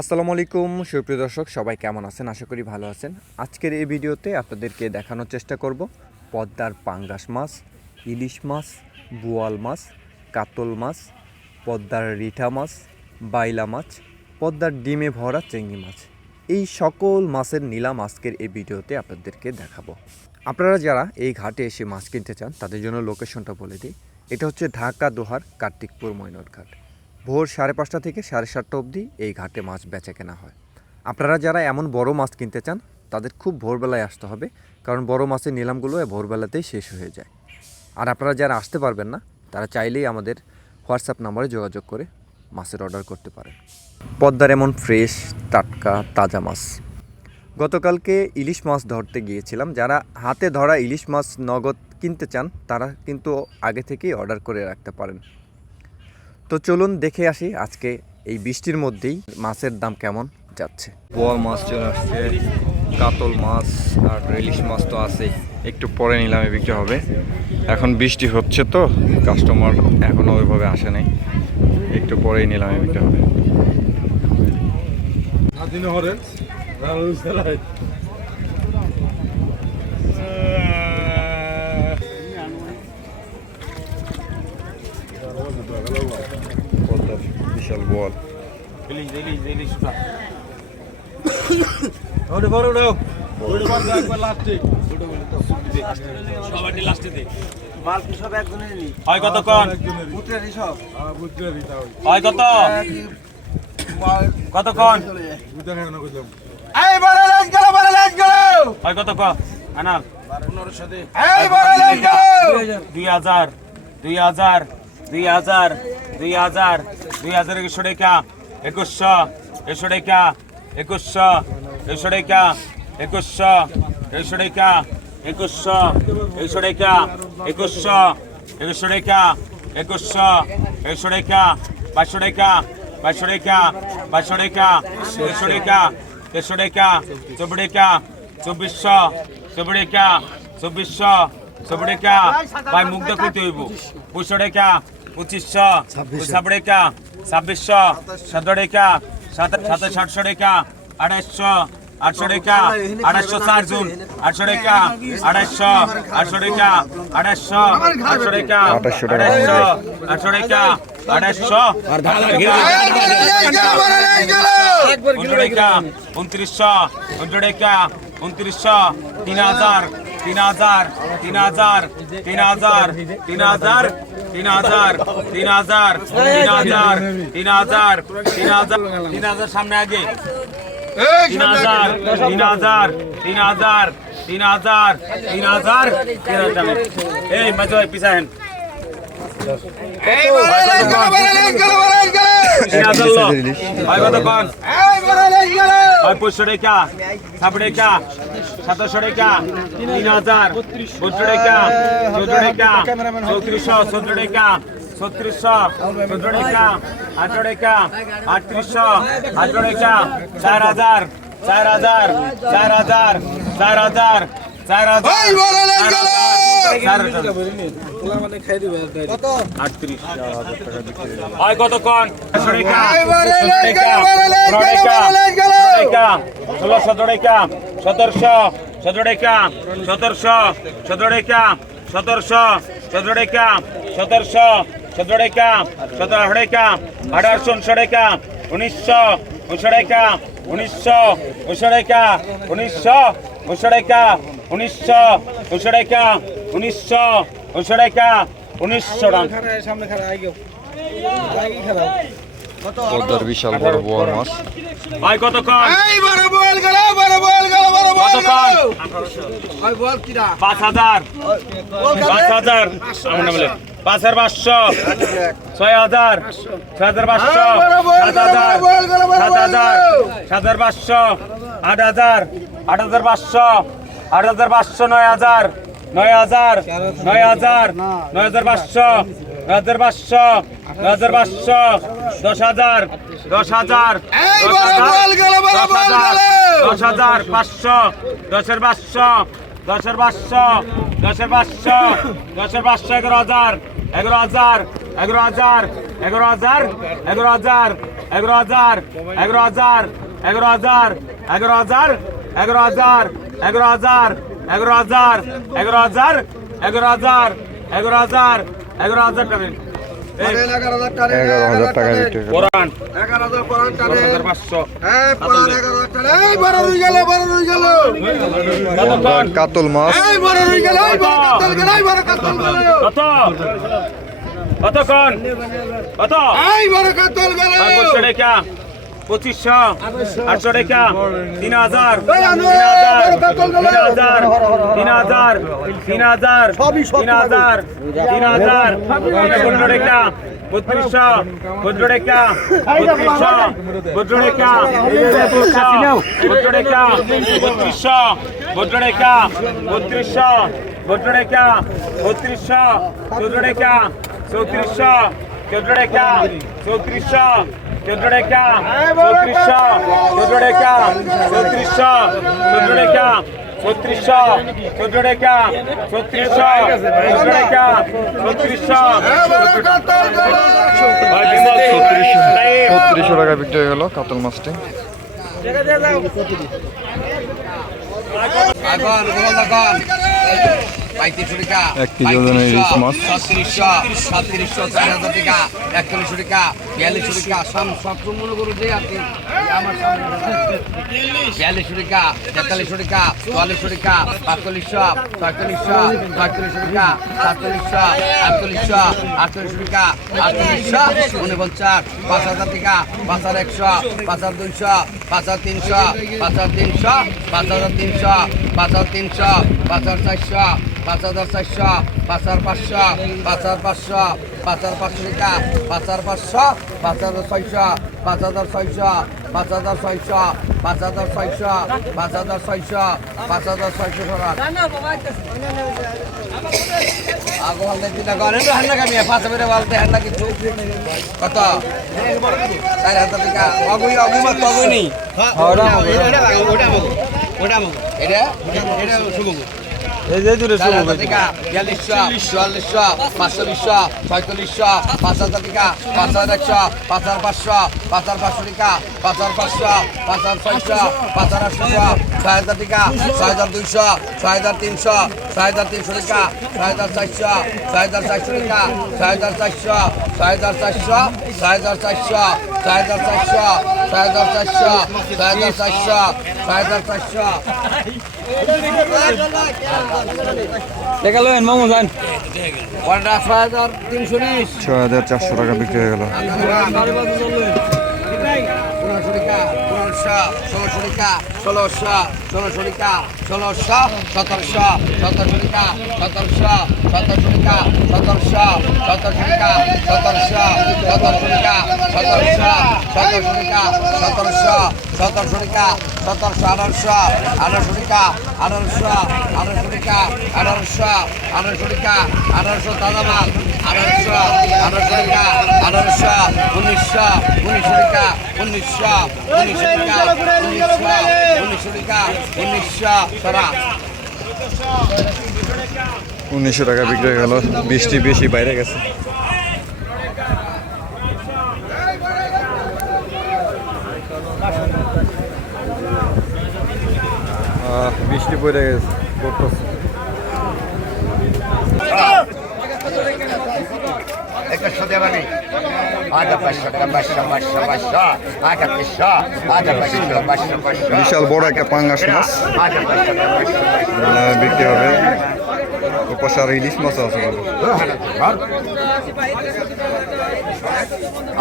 আসসালামু আলাইকুম, সুপ্রিয় দর্শক, সবাই কেমন আছেন? আশা করি ভালো আছেন। আজকের এই ভিডিওতে আপনাদেরকে দেখানোর চেষ্টা করব পদ্মার পাঙ্গাস মাছ, ইলিশ মাছ, বোয়াল মাছ, কাতল মাছ, পদ্মার রিঠা মাছ, বাইলা মাছ, পদ্মার ডিমে ভরা চেঙ্গি মাছ। এই সকল মাছের নিলাম আজকের এই ভিডিওতে আপনাদেরকে দেখাবো। আপনারা যারা এই ঘাটে এসে মাছ কিনতে চান, তাদের জন্য লোকেশনটা বলে দিই। এটা হচ্ছে ঢাকা দোহার কার্তিকপুর ময়নট ঘাট ভোর সাড়ে পাঁচটা থেকে সাড়ে সাতটা অবধি এই ঘাটে মাছ বেচা কেনা হয়। আপনারা যারা এমন বড় মাছ কিনতে চান, তাদের খুব ভোরবেলায় আসতে হবে, কারণ বড় মাছের নিলামগুলো ভোরবেলাতেই শেষ হয়ে যায়। আর আপনারা যারা আসতে পারবেন না, তারা চাইলেই আমাদের হোয়াটসঅ্যাপ নম্বরে যোগাযোগ করে মাছের অর্ডার করতে পারেন। পদ্মার এমন ফ্রেশ, টাটকা, তাজা মাছ। গতকালকে ইলিশ মাছ ধরতে গিয়েছিলাম। যারা হাতে ধরা ইলিশ মাছ নগদ কিনতে চান, তারা কিন্তু আগে থেকেই অর্ডার করে রাখতে পারেন। তো চলুন দেখে আসি আজকে এই বৃষ্টির মধ্যেই মাছের দাম কেমন যাচ্ছে। বোয়াল মাছ চলে আসছে কাতল মাছ আর ইলিশ মাছ তো আছেই। একটু পরে নিলামে বিক্রি হবে। এখন বৃষ্টি হচ্ছে তো কাস্টমার এখনও ওইভাবে আসে নাই। একটু পরেই নিলামে বিক্রি হবে। বল। হয় কত কন? হয় কত? কত কন? হয় কত ক আনাল। দুই হাজার দুই হাজার দুই হাজার দুই হাজার। দুই হাজার একশো টাকা, একুশশো একশো টাকা, একুশশো একশো টাকা, একুশশো একশো টাকা, একুশশো একশো টাকা, একুশশো একশো টাকা, একুশশো একশো টাকা, পাঁচশো টাকা পাঁচশো টাকা পাঁচশো টাকা একশো টাকা, দেড়শো টাকা, চব্বিশ টাকা, চব্বিশশো, চব্বিশ টাকা, চব্বিশশো, চব্বিশ টাকা, ভাই মুখ দেখতে হইব। পঁচিশশো টাকা পঁচিশশো ছাব্বিশ টাকা ছাব্বিশশো সতেরো টাকা সাতাশ আটশো টাকা আড়াইশো আটশো টাকা আড়াইশো চার জুন আটশো টাকা আড়াইশো আটশো টাকা আড়াইশো আটশো টাকা। আড়াইশো আটশো টাকা আড়াইশো উনত্রিশ টাকা উনত্রিশশো উনত্রিশ টাকা উনত্রিশশো তিন হাজার তিন হাজার তিন হাজার তিন হাজার তিন হাজার তিন হাজার তিন হাজার তিন হাজার তিন হাজার তিন হাজার তিন হাজার সামনে আগে তিন হাজার তিন হাজার তিন হাজার তিন হাজার তিন হাজার এই মাঝে পিছাহেন পঁয়ত্রিশশো টাকা ছাপড়ে টাকা সাতাশশো টাকা তিন হাজার বত্রিশশো টাকা চোদ্দ টাকা চৌত্রিশশো চোদ্দ টাকা ছত্রিশশো চোদ্দ টাকা আঠারো টাকা আটত্রিশশো আঠারো টাকা চার হাজার চার হাজার চার হাজার চার হাজার চার হাজার সতেরোশো সতেরোটা সতেরোশো সতেরোটা সতেরোশো সতেরোটা সতেরোশো সতেরোটা সতেরোটা আঠারোশো উনষোটা উনিশশো উনষোটা উনিশশো উনষোটা উনিশশো উনষোটা উনিশশো উনষোটা উনিশশো উনশো টাকা উনিশশো পদ্মার বিশাল বড় বোয়াল মাছ। ভাই কতক্ষণ? এই বড় বল গেল বড় বল গেল বড় বল কতক্ষণ? গেল ওই বল কিরা? পাঁচ হাজার। পাঁচ হাজার। আমার নাম বলে। পাঁচ হাজার পাঁচশো। ছয় হাজার। ছয় হাজার পাঁচশো। সাত হাজার। সাত হাজার। সাত হাজার পাঁচশো। আট হাজার। আট হাজার পাঁচশো। আট হাজার পাঁচশো নয় হাজার। নয় হাজার নয় হাজার নয় হাজার পাঁচশো নয় হাজার পাঁচশো নয় হাজার পাঁচশো দশ হাজার দশ হাজার দশ হাজার পাঁচশো দশের পাঁচশো দশের পাঁচশো দশের পাঁচশো দশের পাঁচশো এগারো হাজার এগারো হাজার এগারো হাজার এগারো হাজার এগারো হাজার এগারো হাজার এগারো হাজার এগারো হাজার এগারো হাজার এগারো হাজার এগারো হাজার এগারো হাজার এগারো হাজার এগারো হাজার এগারো হাজার এগারো হাজার টাকা কাতল মাছ। কত? কত কত? পঁচিশশো আটশো টাকা তিন হাজার তিন হাজার তিন হাজার তিন হাজার তিন হাজার তিন হাজার পনেরো টাকা বত্রিশশো পনেরো টাকা বত্রিশশো পনেরো টাকা বত্রিশশো পনেরো টাকা বত্রিশশো পনেরো টাকা বত্রিশশো পনেরো টাকা বত্রিশশো চৌদ্দ টাকা চৌত্রিশশো চৌদ্দ টাকা চৌত্রিশশো চৌদ্দ টাকা চৌত্রিশশো চৌদ্দ টাকা ছত্রিশশো চৌদ্দ টাকা ছত্রিশশো চৌদ্দ টাকা ছত্রিশশো ছত্রিশশো টাকা বিক্রি হয়ে গেল কাতল মাছটি এক কেজি ওজনের ইলিশ মাছ। ছত্রিশশো সাতত্রিশশো চার হাজার টাকা একচল্লিশশো টাকা বিয়াল্লিশশো টাকা সব সব মূল্য করে যে আপনি আমার বিয়াল্লিশশো টাকা তেতাল্লিশশো টাকা চুয়াল্লিশশো টাকা পাঁচচল্লিশশো ছয়চল্লিশশো ছয়চল্লিশশো টাকা সাতচল্লিশশো আটচল্লিশশো আটচল্লিশশো টাকা আটচল্লিশশো উনপঞ্চাশ পাঁচ হাজার টাকা পাঁচ হাজার একশো পাঁচ হাজার দুইশো পাঁচ হাজার তিনশো পাঁচ হাজার তিনশো পাঁচ হাজার তিনশো পাঁচ হাজার তিনশো পাঁচ হাজার চারশো পাঁচ হাজার চারশো পাঁচ হাজার পাঁচশো পাঁচ হাজার পাঁচশো পাঁচ হাজার পাঁচশো টাকা পাঁচ হাজার পাঁচশো পাঁচ হাজার ছয়শো পাঁচ হাজার ছয়শো পাঁচ হাজার ছয়শো পাঁচ হাজার ছয়শো পাঁচ হাজার ছয়শো পাঁচ হাজার ছয়শো কত? চার হাজার টাকা। অগুই অগুই মাত্র অগুই নেই ওটা আমাকে এটা? এটা শুভঙ্কর। শুভ চার হাজার টাকা বিয়াল্লিশশো চুয়াল্লিশশো পাঁচশো বিশশো ছয়চল্লিশশো পাঁচ হাজার টাকা পাঁচ হাজার একশো পাঁচ হাজার পাঁচশো পাঁচ হাজার পাঁচশো টাকা পাঁচ হাজার পাঁচশো পাঁচ হাজার ছয়শো পাঁচ হাজার আটশো ছয় হাজার টাকা ছয় হাজার দুইশো ছয় হাজার তিনশো ছয় হাজার তিনশো টাকা ছয় হাজার চারশো ছয় হাজার চারশো টাকা ছয় হাজার চারশো ছয় হাজার চারশো ছয় হাজার চারশো ছয় হাজার চারশো ছয় হাজার চারশো ছয় হাজার চারশো ছয় হাজার চারশো দেখালেন মামু যান ছয় হাজার চারশো টাকা বিক্রি হয়ে গেল সতেরোশো আঠারোশো আঠারোশো আঠারোশো টাকা আঠারোশো আঠারোশো টাকা, আঠারোশো দাদা মাল, আঠারোশো আঠারোশো টাকা, আঠারোশো, উনিশশো উনিশশো টাকা, উনিশশো উনিশশো টাকা, উনিশশো উনিশশো টাকা, উনিশশো সরা উনিশশো টাকা বিক্রি হয়ে গেল, বৃষ্টি বেশি বাইরে গেছে। বৃষ্টি পড়ে গেছে পড়তেছে একশো দেবানি আটা পাঁচশো টাকা পাঁচশো পাঁচশো পাঁচশো আটা পাঁচশো আটা পাঁচশো পাঁচশো পাঁচশো বিশাল বড় একটা পাঙ্গাস মাছ বিক্রি হবে ওপাশে আর ইলিশ মাছ আছে।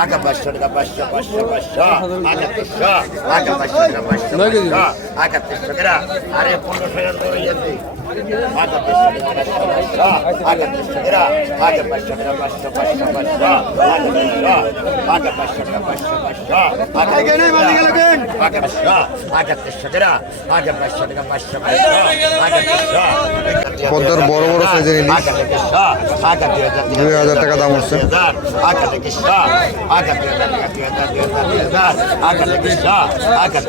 আটা পাঁচশো টাকা পাঁচশো পাঁচশো পাঁচশো আটা পাঁচশো পাঁচশো পাঁচশো টাকা আরে পনেরোশো টাকা পদ্মার বড় বড় সাইজের ইলিশ দুই হাজার টাকা দাম হচ্ছে আকাশ আকাশ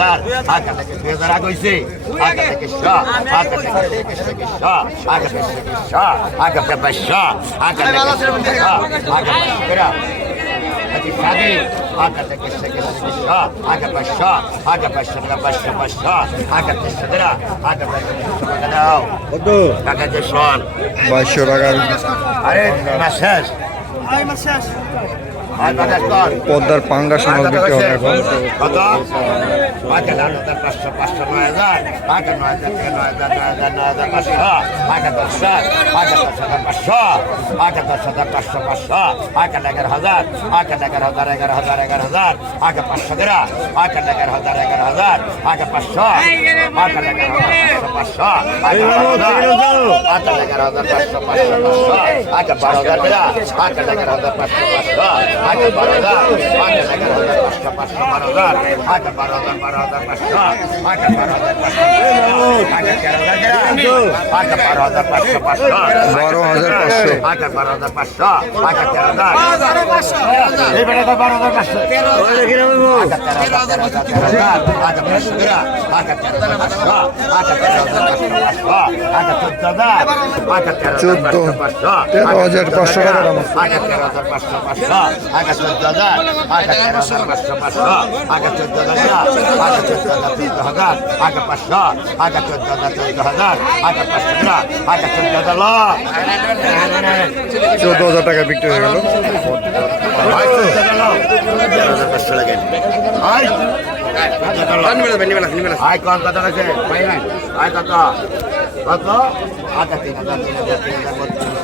হাজার টাকা দুই হাজার দুই হাজার দুই হাজার আটা থেকে আটা দুই হাজার টাকা দুই হাজার দুই হাজার আটা থেকে আটা দুই হাজার টাকা দুই হাজার দুই হাজার হাজার আকা থেকে দুই হাজার আগ হয়েছে আকা থেকে শ আকা থেকে থেকে থেকে শ আকা থেকে থেকে শ আকা থেকে শ আকা থেকে থেকে শ আকা থেকে কেরা Hadi hadi. Aga থেকে থেকে থেকে শ আকা থেকে শ আকা পাঁচশো টাকা পাঁচশো পাঁচশো আকা তিনশো টাকা আকা পাঁচশো টাকা দাও কত পদ্মার পাঙ্গাস মাছ বিক্রি হবে এখন হাজার পাঁচ এগারো হাজার এগারো হাজার এগারো হাজার পাঁচ পাঁচশো গেরা পাঁচ এগারো হাজার এগারো হাজার পাঁচ পাঁচশো পাঁচ এগারো হাজার পাঁচশো পাঁচশো এগারো হাজার পাঁচশো পাঁচশো পাঁচশো বারো হাজার গেরা এগারো হাজার পাঁচশো পাঁচশো পাঁচ বারো হাজার পাঁচ এগারো হাজার পাঁচশো পাঁচশো বারো হাজার পাঁচ বারো হাজার বারো হাজার পাঁচশো পাঁচ বারো হাজার পাঁচশো পাঁচ বারো হাজার পাঁচশো পাঁচশো বারো হাজার পাঁচশো পাঁচ বারো হাজার পাঁচশো পাঁচ তেরো হাজার এই বেটা বারো হাজার পাঁচশো তেরো হাজার পাঁচ পাঁচশো পাঁচ তেরো হাজার পাঁচশো পাঁচ তেরো হাজার পাঁচশো পাঁচশো পাঁচ চোদ্দ হাজার পাঁচ তেরো পাঁচশো হাজার পাঁচশো টাকা দাম আছে। পাঁচ তেরো হাজার পাঁচশো পাঁচশো পাঁচ চোদ্দ হাজার পাঁচ তেরো হাজার পাঁচশো পাঁচশো। পাঁচ চোদ্দ হাজার পাঁচ চোদ্দ হাজার চোদ্দ হাজার পাঁচ পাঁচশো পাঁচ চোদ্দ হাজার চোদ্দ হাজার পাঁচ পাঁচশো পাঁচ চোদ্দ হাজার চোদ্দ হাজার টাকা বিক্রি হয়ে গেল। আয় কত কত আছে? আয় কত? কত? আচ্ছা তিন হাজার তিন হাজার তিন হাজার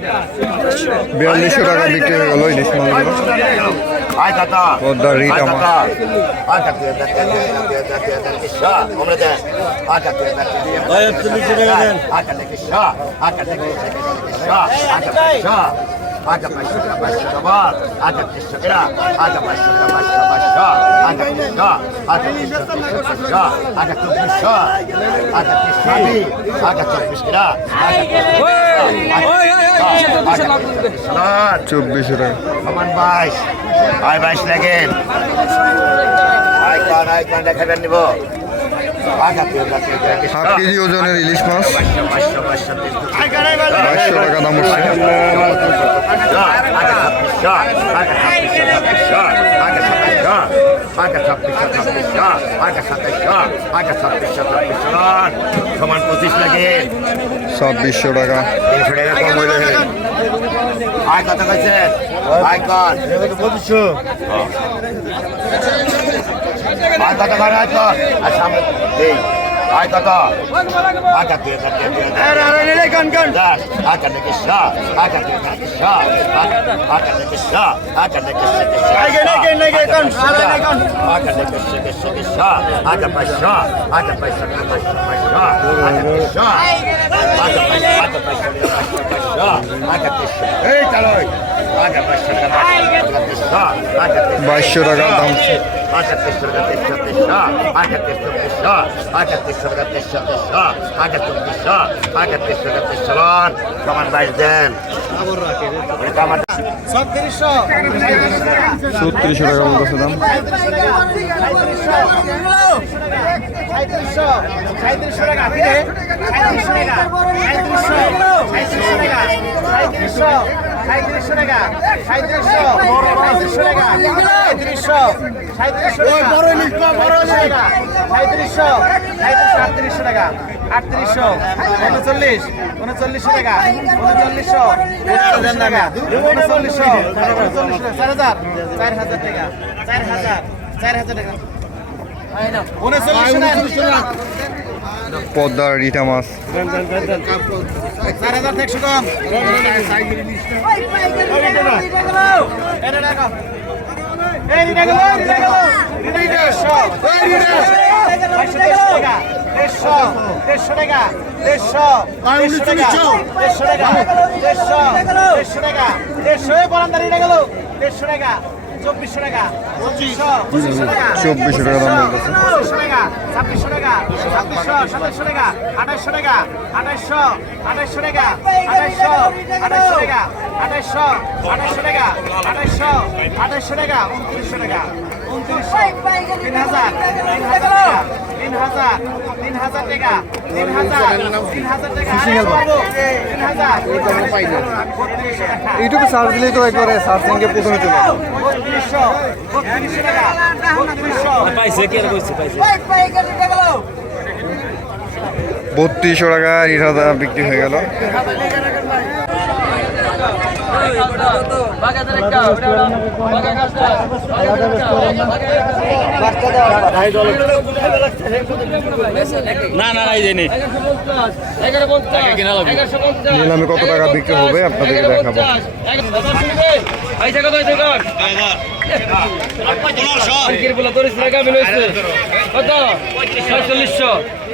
বিয়াল্লিশশো আচ্ছা আচ্ছা আচ্ছা টাকা বিক্রি হয়ে গেল ইলিশ মাছগুলো পদ্মার রিটা মাছ। আচ্ছা দেন হাজার আচ্ছা পাঁচশো টাকা পাঁচশো টাকা আচ্ছা তিনশো টাকা আচ্ছা পাঁচশো টাকা পাঁচশো পাঁচশো আচ্ছা তিনশো আচ্ছা তিনশো তিনশো আচ্ছা চব্বিশশো আচ্ছা তিনশো আচ্ছা চব্বিশ টাকা চব্বিশশো টাকা সমান বাইশ। আয় বাইশ লাগেন। আয় কন আয় কন দেখাবেন নিব। হাফ কেজি ওজনের ইলিশ মাছ। বাইশশো টাকা দাম হচ্ছে। ছাব্বিশশো টাকা। আয় কত কইছে। আয় কর। পঁচিশশো। আয় কত করে আয় কর আর সামনে এই আয় কত আচ্ছা তুই এটা তুই এটা আচ্ছা দেখে সা আচ্ছা তুই এটা সা আচ্ছা দেখে সা আচ্ছা দেখে সা আচ্ছা দেখে সে সে সা আচ্ছা পাঁচশো আচ্ছা পাঁচশো পাঁচশো পাঁচশো আচ্ছা তিনশো আচ্ছা পাঁচশো আচ্ছা পাঁচশো পাঁচশো পাঁচশো আচ্ছা তিনশো এই চলো আচ্ছা পাঁচশো আচ্ছা তিনশো আচ্ছা বাইশশো টাকা দাম আচ্ছা তিনশো টাকা তিনশো তিনশো আচ্ছা তিনশো তিনশো আচ্ছা তিনশো টাকা তিনশো তিনশো আচ্ছা চব্বিশশো আচ্ছা তিনশো টাকা তিনশো লন সমান বাইশ দেন ছত্রিশশো টাকা বলতেছে দাম সাঁত্রিশশো টাকা সাঁত্রিশশো টাকা সাঁত্রিশশো টাকা সাঁত্রিশশো টাকা সাঁত্রিশশো সাঁত্রিশশো টাকা সাঁত্রিশশো সাঁত্রিশশো আটত্রিশশো টাকা আটত্রিশশো উনচল্লিশ উনচল্লিশশো টাকা উনচল্লিশশো টাকা উনচল্লিশশো উনচল্লিশশো চার হাজার চার হাজার টাকা চার হাজার চার হাজার টাকা উনচল্লিশশো টাকা পদ্মার রিটা মাছ চার হাজার একশো কম দেড়শো টাকা। দেড়শো দেড়শো টাকা দেড়শো টাকা দেড়শো টাকা দেড়শো দেড়শো টাকা দেড়শো বলান রিটা গেল দেড়শো টাকা চব্বিশশো টাকা। চব্বিশশো টাকা দাম বলতেছে। পঁচিশশো টাকা। ছাব্বিশশো টাকা। ছাব্বিশশো সাতাশশো টাকা। আঠাশশো টাকা। আঠাশশো আঠাশশো টাকা। আঠাশশো আঠাশশো টাকা। আঠাশশো আঠাশশো টাকা। আঠাশশো আঠাশশো টাকা। উনত্রিশশো টাকা। উনত্রিশশো। তিন হাজার তিন হাজার টাকা। তিন হাজার তিন হাজার টাকা। তিন হাজার তিন হাজার টাকা তিন হাজার ইউটিউবে সার্চ দিলেই তো একবারে প্রথমে চলে বত্রিশশো বত্রিশশো টাকা। বত্রিশশো। বত্রিশশো টাকা ইরাদা বিক্রি হয়ে গেল। নিলামে কত টাকা বিক্রি হবে আপনাদেরকে দেখাবো। কত? ছয়চল্লিশশো।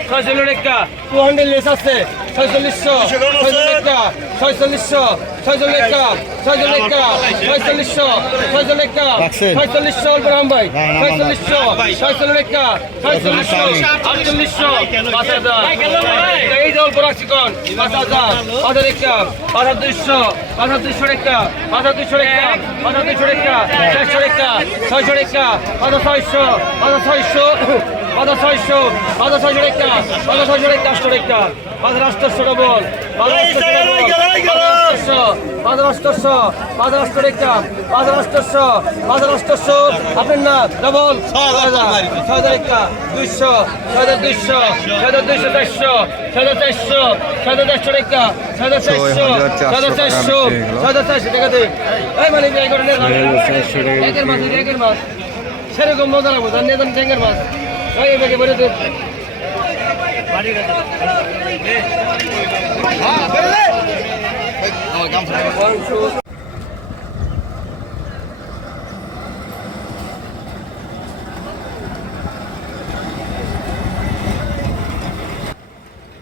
ছয়চল্লিশ টাকা টু হান্ড্রেড লেস আছে ছয়চল্লিশশো ছয়চল্লিশ টাকা ছয়চল্লিশশো ছয়চল্লিশ টাকা ছয়চল্লিশ টাকা ছয়চল্লিশশো ছয়চল্লিশ টাকা ছয়চল্লিশশো অল্প রাম ভাই ছয়চল্লিশশো ছয়চল্লিশ টাকা ছয়চল্লিশশো আটচল্লিশশো পাঁচ হাজার। এই যে অল্প রাখছি কোন পাঁচ হাজার পাঁচ টাকা পাঁচ হাজার দুইশো পাঁচ হাজার দুইশো টাকা পাঁচ হাজার দুইশো টাকা পাঁচ হাজার দুইশো টাকা চারশো টাকা ছয়শো টাকা পাঁচ ছয়শো পাঁচ ছয়শো পাঁচ ছয়শো পাঁচ ছয়শো টাকা পাঁচ ছয়শো টাকা আটশো টাকা পাঁচ আটশো ডবল পাঁচ আটশো পাঁচ আটশো পাঁচ আটশো টাকা পাঁচ আটশো পাঁচ আটশো আপনার না ডবল ছয় হাজার টাকা দুইশো ছয় হাজার দুইশো ছয় হাজার দুইশো চারশো ছয় হাজার চারশো ছয় হাজার চারশো টাকা ছয় হাজার চারশো ছয় হাজার চারশো ছয় হাজার চারশো টাকা দে এই মানে একের একের মাছ সেরকম মজা লাগবো জানি জানি ট্যাঙ্গের মাছ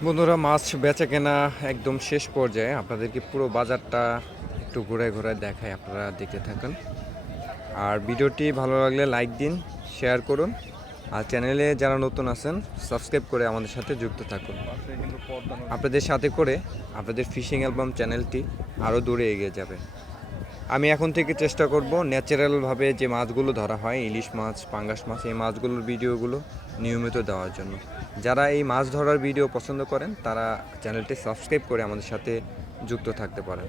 বন্ধুরা, মাছ বেচা কেনা একদম শেষ পর্যায়ে। আপনাদেরকে পুরো বাজারটা একটু ঘুরে ঘুরে দেখায় আপনারা দেখতে থাকুন। আর ভিডিওটি ভালো লাগলে লাইক দিন, শেয়ার করুন। আর চ্যানেলে যারা নতুন আছেন সাবস্ক্রাইব করে আমাদের সাথে যুক্ত থাকুন। আপনাদের সাথে করে আপনাদের ফিশিং অ্যালবাম চ্যানেলটি আরও দূরে এগিয়ে যাবে। আমি এখন থেকে চেষ্টা করব ন্যাচারালভাবে যে মাছগুলো ধরা হয়, ইলিশ মাছ, পাঙ্গাস মাছ, এই মাছগুলোর ভিডিওগুলো নিয়মিত দেওয়ার জন্য। যারা এই মাছ ধরার ভিডিও পছন্দ করেন, তারা চ্যানেলটি সাবস্ক্রাইব করে আমাদের সাথে যুক্ত থাকতে পারেন।